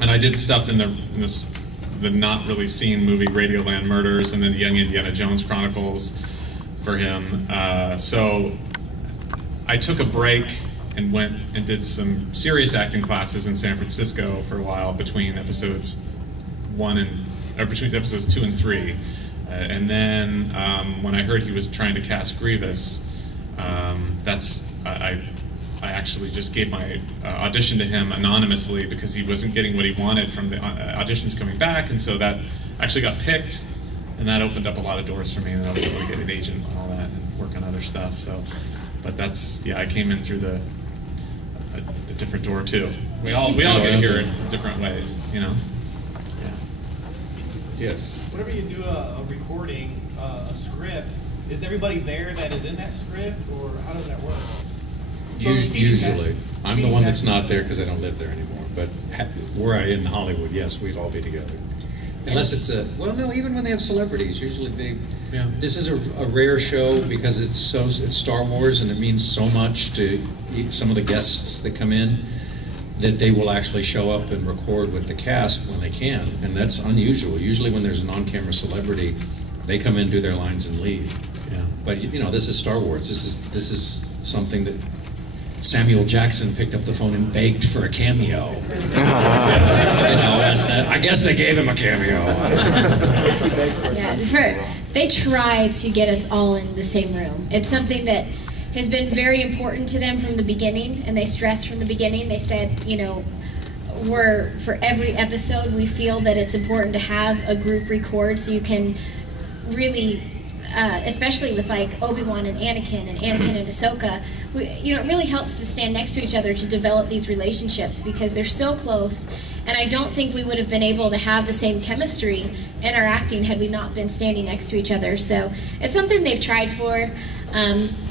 and I did stuff in the not really seen movie Radioland Murders, and then the Young Indiana Jones Chronicles for him. So I took a break and went and did some serious acting classes in San Francisco for a while between episodes 2 and 3. And then when I heard he was trying to cast Grievous, I actually just gave my audition to him anonymously because he wasn't getting what he wanted from the auditions coming back, and so that actually got picked, and that opened up a lot of doors for me, and I was able to get an agent and all that and work on other stuff. So, but that's, yeah, I came in through a different door too. We all get here in different ways, you know. Yeah. Yes. Whenever you do a recording, a script, is everybody there that is in that script, or how does that work? So Usually. I'm the one that's not there because I don't live there anymore. But were I in Hollywood, yes, we'd all be together. Unless it's well, no, even when they have celebrities, usually this is a rare show because it's Star Wars and it means so much to some of the guests that come in that they will actually show up and record with the cast when they can, and that's unusual. Usually when there's an on-camera celebrity, they come in, do their lines, and leave. Yeah. But you know, this is Star Wars. This is something that Samuel Jackson picked up the phone and begged for a cameo. You know, and I guess they gave him a cameo. Yeah, they try to get us all in the same room. It's something that has been very important to them from the beginning, and they stressed from the beginning. They said, you know, for every episode, we feel that it's important to have a group record so you can really, especially with like Obi-Wan and Anakin and Ahsoka, it really helps to stand next to each other to develop these relationships because they're so close, and I don't think we would have been able to have the same chemistry in our acting had we not been standing next to each other. So it's something they've tried for.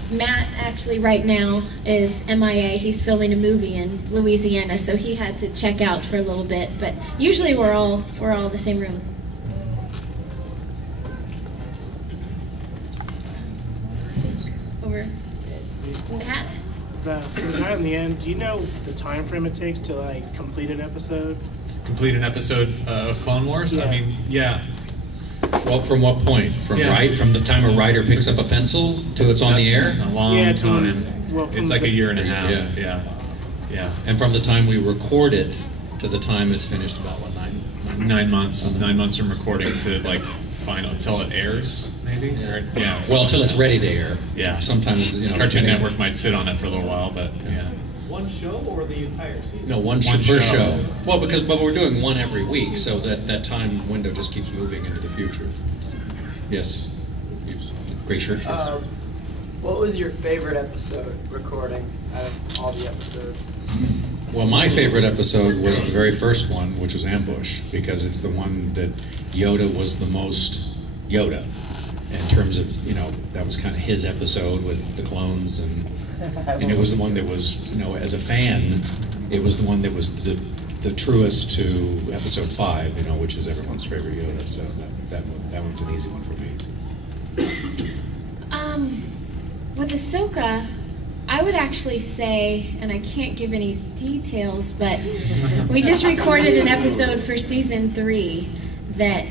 Matt actually right now is MIA. He's filming a movie in Louisiana, so he had to check out for a little bit. But usually we're all in the same room. Over. Matt? For the guy in the end, do you know the time frame it takes to like complete an episode? Complete an episode of Clone Wars? Yeah. I mean, yeah. Well, from what point? From the time a writer picks up a pencil to it's on the air? A long time. Well, it's like a year and a half. Yeah. And from the time we record it to the time it's finished, about what, 9 months? 9 months from recording to like final until it airs, maybe. Yeah. Well, until it's ready to air. Yeah. Sometimes Cartoon Network might sit on it for a little while, but yeah. One show or the entire season? No, one per show. Well, but we're doing one every week, so that time window just keeps moving into the future. Yes. Gray shirt. Yes. What was your favorite episode recording out of all the episodes? Well, my favorite episode was the very first one, which was Ambush, because it's the one that Yoda was the most Yoda in terms of, that was kind of his episode with the clones, and it was the one that was, as a fan, it was the one that was the truest to episode 5, which is everyone's favorite Yoda, so that one's an easy one for me. With Ahsoka, I would actually say, and I can't give any details, but we just recorded an episode for season 3 that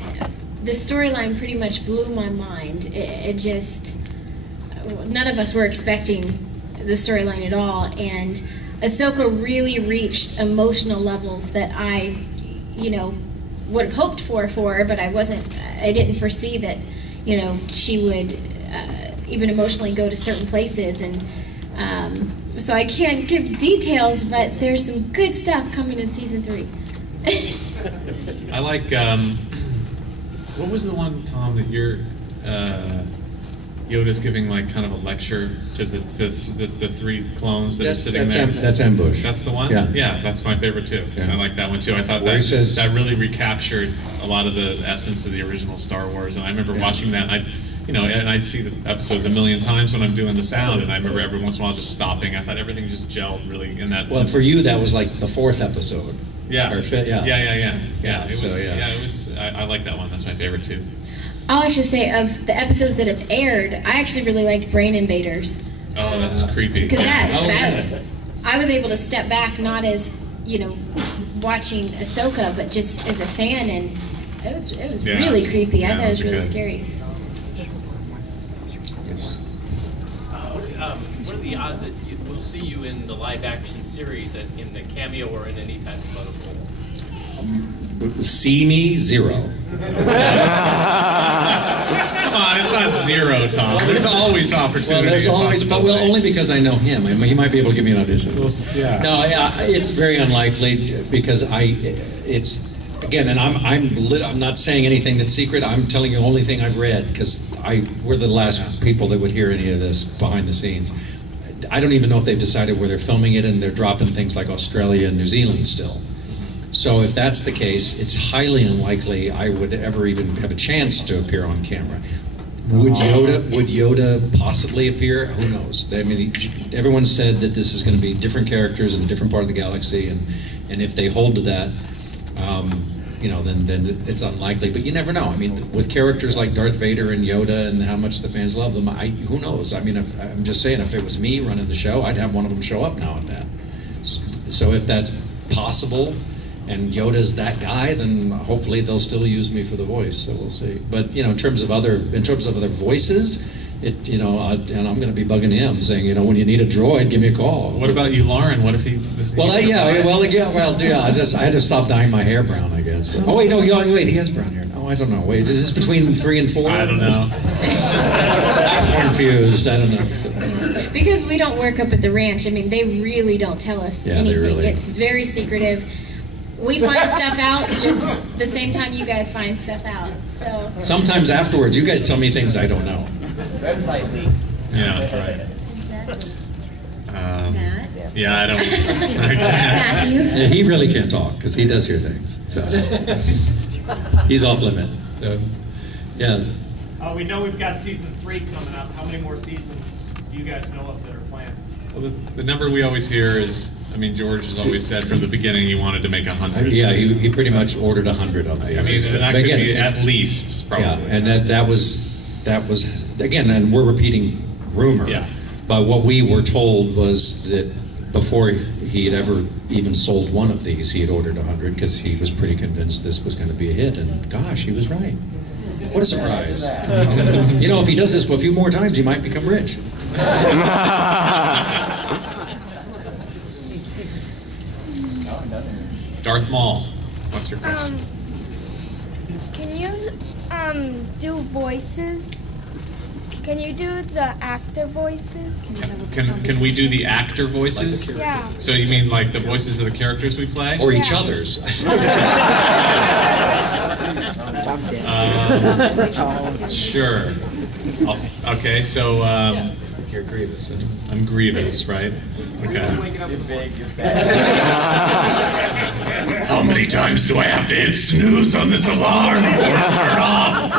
the storyline pretty much blew my mind. It just, none of us were expecting the storyline at all, and Ahsoka really reached emotional levels that I, would have hoped for her, but I didn't foresee that, she would even emotionally go to certain places, and so I can't give details, but there's some good stuff coming in season 3. I like, what was the one, Tom, that Yoda's giving like kind of a lecture to the 3 clones that are sitting there? That's Ambush. That's the one? Yeah, that's my favorite too. Yeah. I like that one too. I thought that really recaptured a lot of the essence of the original Star Wars, and I remember watching that, and I'd see the episodes a million times when I'm doing the sound, and I remember every once in a while just stopping. I thought everything just gelled really in that. Well, for you, that was like the 4th episode. Yeah. Or 5th, yeah. It was. I like that one. That's my favorite too. I'll actually say, of the episodes that have aired, I actually really liked Brain Invaders. Oh, that's creepy. Because I was able to step back, not as, watching Ahsoka, but just as a fan, and it was Yeah. really creepy. I Yeah, thought it was really good. scary. Yes. What are the odds that we'll see you in the live-action series in the cameo or in any type of other role? See me, 0. Come on, it's not 0, Tom. There's always opportunity. Well, there's and always, but possibility. only because I know him. I mean, he might be able to give me an audition. Yeah. No, yeah, it's very unlikely because it's again, and I'm not saying anything that's secret. I'm telling you the only thing I've read because we're the last people that would hear any of this behind the scenes. I don't even know if they've decided where they're filming it, and they're dropping things like Australia and New Zealand still. So if that's the case, it's highly unlikely I would ever even have a chance to appear on camera. Would Yoda possibly appear? Who knows? I mean, everyone said that this is going to be different characters in a different part of the galaxy, and if they hold to that, then it's unlikely. But you never know. I mean, with characters like Darth Vader and Yoda, and how much the fans love them, who knows? I mean, I'm just saying, if it was me running the show, I'd have one of them show up now and then. So if that's possible, and Yoda's that guy, then hopefully they'll still use me for the voice. So we'll see. But in terms of other voices, and I'm going to be bugging him, saying, when you need a droid, give me a call. What about you, Lauren? What if he? I had to stop dyeing my hair brown, I guess. But, wait, he has brown hair. Oh, I don't know. Wait, is this between 3 and 4? I don't know. I'm confused. I don't know. So. Because we don't work up at the ranch, I mean, they really don't tell us anything. Really. It's very secretive. We find stuff out just the same time you guys find stuff out. So Sometimes afterwards, you guys tell me things I don't know. Website leaks. Yeah, right. Exactly. Matt? Yeah, I don't. Matthew. Yeah, he really can't talk because he does hear things. So he's off limits. So, yes. We know we've got season 3 coming up. How many more seasons do you guys know of that are planned? Well, the number we always hear is, George has always said from the beginning he wanted to make 100. Yeah, he pretty much ordered 100 of these. That could be at least, probably. Yeah, and that was again, and we're repeating rumor. Yeah. But what we were told was that before he had ever even sold one of these, he had ordered 100 because he was pretty convinced this was going to be a hit. And gosh, he was right. What a surprise! If he does this a few more times, he might become rich. Darth Maul, what's your question? Can you do voices? Can you do the actor voices? Can we do the actor voices? Yeah. So you mean like the voices of the characters we play? Or each other's. Sure. Okay, so You're Grievous. Huh? I'm Grievous, right? Okay. How many times do I have to hit snooze on this alarm before I turn off?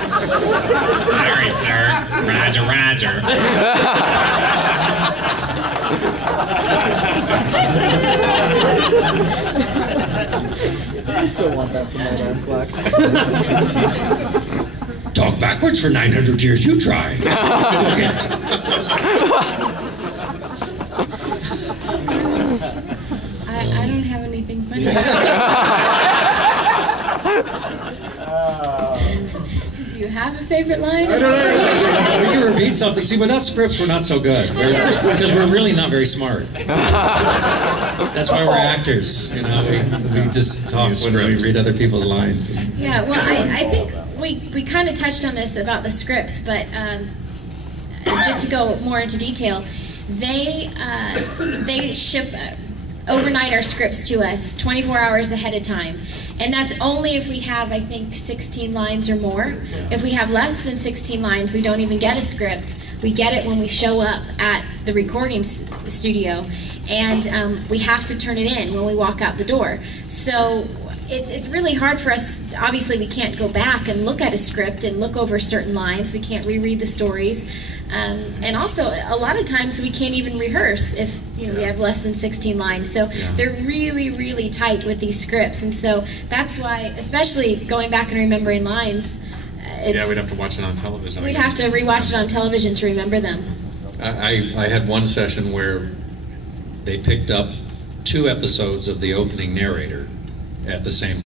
Sorry, sir. Roger. I still want that from my alarm clock. Talk backwards for 900 years. You try. Do it. I don't have anything funny to say. Do you have a favorite line? We can repeat something. See, without scripts, we're not so good. Because we're really not very smart. That's why we're actors. We just talk when we read other people's lines. Yeah, well, I think we kind of touched on this about the scripts, but just to go more into detail, they ship overnight our scripts to us 24 hours ahead of time. And that's only if we have, I think, 16 lines or more. If we have less than 16 lines, we don't even get a script. We get it when we show up at the recording studio, and we have to turn it in when we walk out the door. So it's really hard for us. Obviously, we can't go back and look at a script and look over certain lines. We can't reread the stories. And also, a lot of times we can't even rehearse if we have less than 16 lines. So they're really, really tight with these scripts. And so that's why, especially going back and remembering lines, we'd have to watch it on television. We'd have to rewatch it on television to remember them. I had one session where they picked up 2 episodes of the opening narrator at the same